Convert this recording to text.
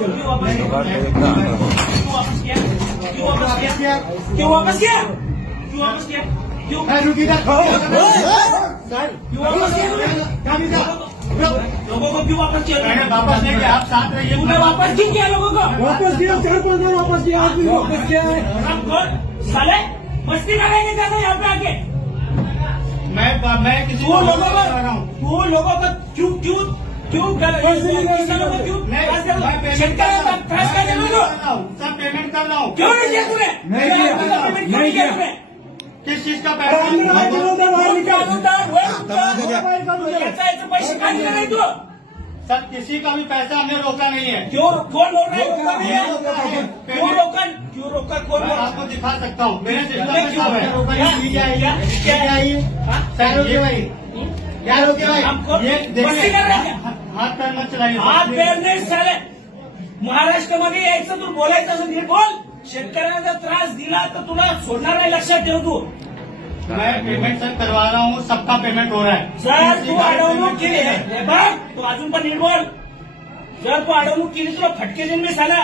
क्यों वापस किया? क्यों वापस किया? क्यों वापस किया? क्यों वापस किया? लोगों को क्यों वापस किया? वापस नहीं किया, आप साथ रहिए। तूने वापस क्यों किया लोगों को? वापस किया 4-5 बार वापस किया, आज भी वापस किया है। हम कौन साले मस्ती करेंगे क्या यहाँ पे आके? मैं किसी तू को लोगों बता रहा हूँ। को क्यों किसानों को क्यों सब पेमेंट कर रहा हूँ। क्यों नहीं दिया तूने? नहीं किया। नहीं किया तूने? किस चीज का पैसे का दिले नहीं तू? सर किसी का भी पैसा हमने रोका नहीं है। क्यों कौन बोल रहा है? रोका नहीं है। क्यों रोका? क्यों रोका? कौन मैं बोल रहा आपको दिखा सकता हूँ, मेरे सिस्टम है? में क्यों सब है। रोका? क्या सर रोके भाई, क्या रोके भाई? हमको ये मस्ती कर रहे हैं क्या? हाथ पैर मत चलाइए। हात पेर नाही साले. महाराष्ट्रामध्ये यायचं तू बोलायचं असं नीट बोल. शेतकऱ्यांना जर त्रास दिला तर तुला सोडणार नाही, लक्षात ठेव तू. मैं पेमेंट सर करवा रहा हूँ, सबका पेमेंट हो रहा है। जर तू अडवणूक केली हे बघ, तू अजून पण नीट बोल. जर तू अडवणूक केली तुला फटके देईन मी साला.